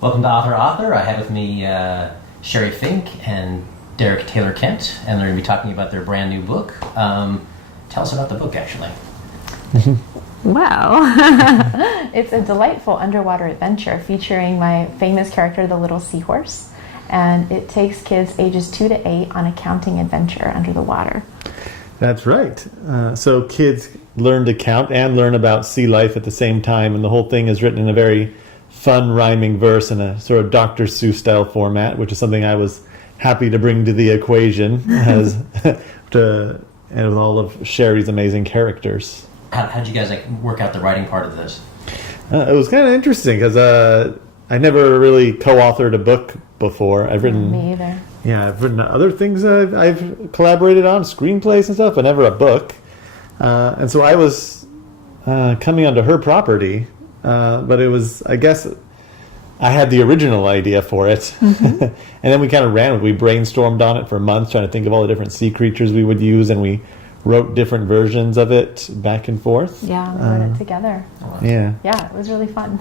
Welcome to Author. I have with me Sheri Fink and Derek Taylor Kent, and they're going to be talking about their brand new book. Tell us about the book, actually. Well, it's a delightful underwater adventure featuring my famous character, the little seahorse, and it takes kids ages 2 to 8 on a counting adventure under the water. That's right. So kids learn to count and learn about sea life at the same time, and the whole thing is written in a very fun rhyming verse in a sort of Dr. Seuss style format, which is something I was happy to bring to the equation and with all of Sheri's amazing characters. How'd you guys work out the writing part of this? It was kind of interesting because I never really co-authored a book before. Me either. Yeah, I've written other things I've collaborated on, screenplays and stuff, but never a book. And so I was coming onto her property, but it was, I guess, I had the original idea for it. Mm-hmm. And then we kind of ran with it. We brainstormed on it for months, trying to think of all the different sea creatures we would use, and we wrote different versions of it back and forth. Yeah, we wrote it together. Oh, wow. Yeah, it was really fun.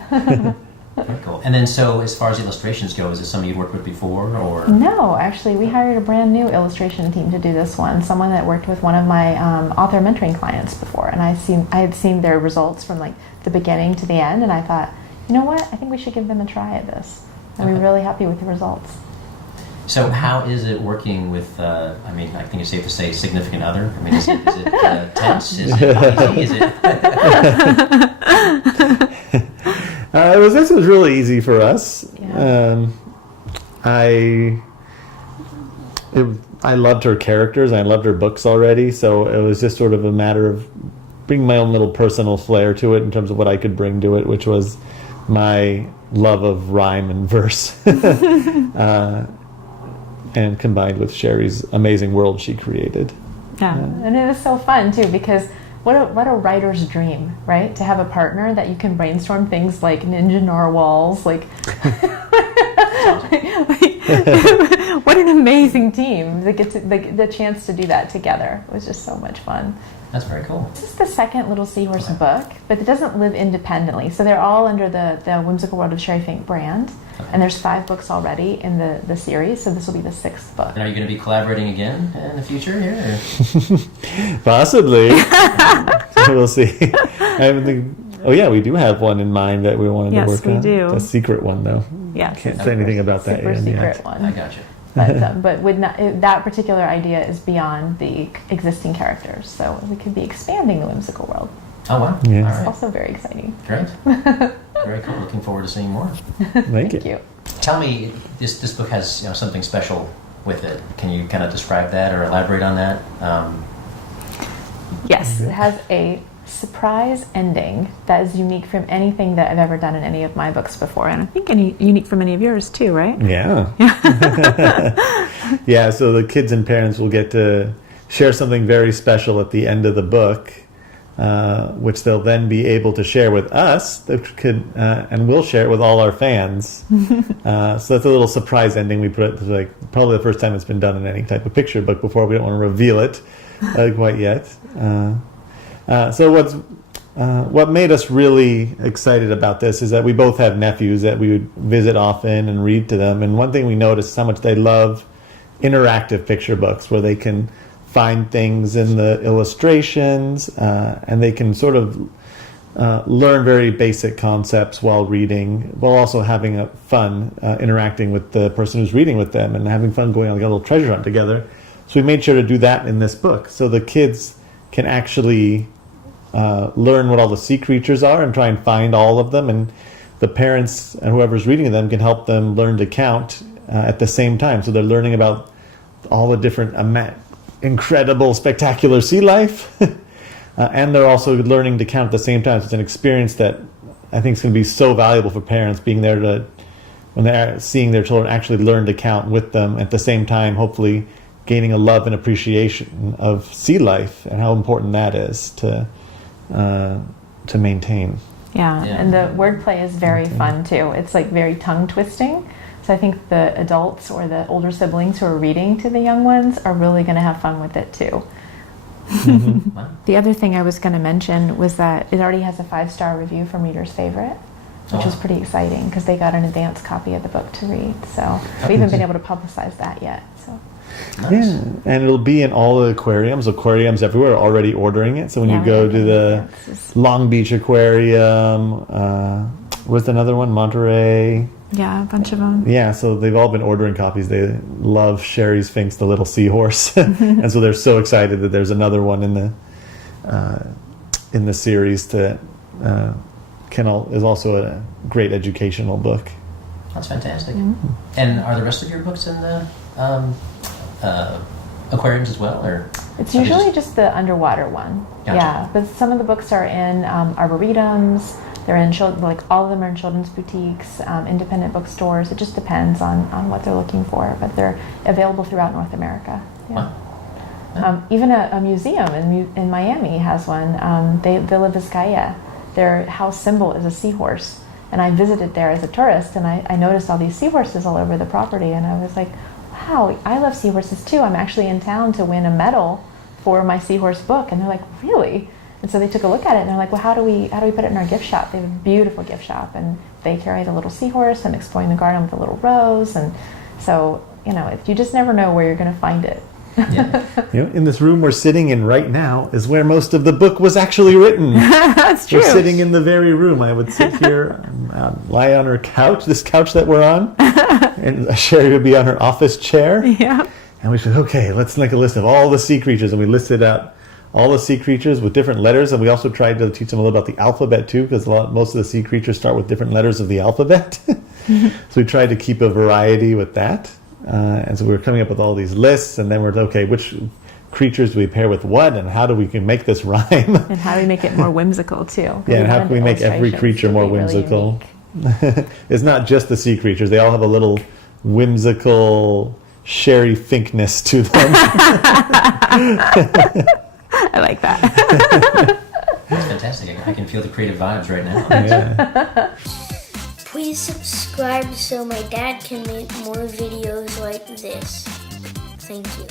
Very cool. And then, so as far as illustrations go, is this something you'd worked with before, or? No, actually, we hired a brand new illustration team to do this one. Someone that worked with one of my author mentoring clients before, and I had seen their results from like the beginning to the end, and I thought, you know what? I think we should give them a try at this. And we're really happy with the results. So how is it working with, I think it's safe to say significant other? I mean, is it tense? Is it easy? Is it... This was really easy for us. Yeah. I loved her characters. I loved her books already, so it was just sort of a matter of bringing my own little personal flair to it in terms of what I could bring to it, which was my love of rhyme and verse, and combined with Sheri's amazing world she creaed. Yeah, and it was so fun too, because what a writer's dream, right? To have a partner that you can brainstorm things like ninja narwhals, like what an amazing team to get the chance to do that together. It was just so much fun. That's very cool. This is the second Little Seahorse book, but it doesn't live independently. So they're all under the Whimsical World of Sheri Fink brand, and there's 5 books already in the series, so this will be the 6th book. And are you going to be collaborating again in the future here? Possibly. We'll see. We do have one in mind that we wanted to work on. Yes, we do. A secret one, though. Yeah, Can't say anything about that yet. Super secret one. I gotcha. But that particular idea is beyond the existing characters, so we could be expanding the whimsical world. Oh, wow. Yeah. All right. Also very exciting. Great. Very cool. Looking forward to seeing more. Thank you. Tell me, this book has something special with it. Can you kind of describe that or elaborate on that? Yes, it has a surprise ending that is unique from anything that I've ever done in any of my books before, and I think unique from any of yours too, right? Yeah. Yeah, so the kids and parents will get to share something very special at the end of the book, which they'll then be able to share with us, and we'll share it with all our fans. So that's a little surprise ending we put. Like probably the first time it's been done in any type of picture book before. We don't want to reveal it quite yet. So what made us really excited about this is that we both have nephews that we would visit often and read to them. And one thing we noticed is how much they love interactive picture books where they can find things in the illustrations and they can sort of learn very basic concepts while reading, while also having fun interacting with the person who's reading with them and having fun going on like a little treasure hunt together. So we made sure to do that in this book so the kids can actually learn what all the sea creatures are and try and find all of them, and the parents and whoever's reading them can help them learn to count at the same time. So they're learning about all the different incredible, spectacular sea life, and they're also learning to count at the same time. So it's an experience that I think is going to be so valuable for parents, being there when they're seeing their children actually learn to count with them at the same time, hopefully gaining a love and appreciation of sea life and how important that is to maintain. Yeah, and the wordplay is very fun too. It's like very tongue twisting. So I think the adults or the older siblings who are reading to the young ones are really going to have fun with it too. The other thing I was going to mention was that it already has a 5-star review from Reader's Favorite. which was pretty exciting because they got an advance copy of the book to read. So we haven't been able to publicize that yet. So. Nice. Yeah, and it'll be in all the aquariums. Aquariums everywhere are already ordering it. So when you go to the Long Beach Aquarium, where's another one? Monterey. Yeah, a bunch of them. Yeah, so they've all been ordering copies. They love Sheri's Fink's The Little Seahorse, and so they're so excited that there's another one in the series that is also a great educational book. That's fantastic. Mm-hmm. And are the rest of your books in the aquariums as well, or it's usually just the underwater one? Gotcha. Yeah, but some of the books are in arboretums. They're in all of them are in children's boutiques, independent bookstores. It just depends on what they're looking for, but they're available throughout North America. Yeah. Wow. Even a museum in Miami has one. Villa Vizcaya. Their house symbol is a seahorse, and I visited there as a tourist, and I noticed all these seahorses all over the property, and I was like, wow, I love seahorses too. I'm actually in town to win a medal for my seahorse book. And they're like, really? And so they took a look at it and they're like, well, how do we put it in our gift shop? They have a beautiful gift shop, and they carry the little seahorse and exploring the garden with the little rose. And so, you just never know where you're going to find it. Yeah. In this room we're sitting in right now is where most of the book was actually written. That's true. We're sitting in the very room. I would sit here, lie on her couch, this couch that we're on, and Sheri would be on her office chair. Yeah. And we said, okay, let's make a list of all the sea creatures. And we listed out all the sea creatures with different letters. And we also tried to teach them a little about the alphabet, too, because most of the sea creatures start with different letters of the alphabet. So we tried to keep a variety with that. And so we were coming up with all these lists. And then we're, okay, which creatures do we pair with what? And how do we make this rhyme? And how do we make it more whimsical, too? Yeah, and how can we make every creature more whimsical? Really it's not just the sea creatures. They all have a little whimsical Sheri Finkness to them. I like that. That's fantastic. I can feel the creative vibes right now. Yeah. Please subscribe so my dad can make more videos like this. Thank you.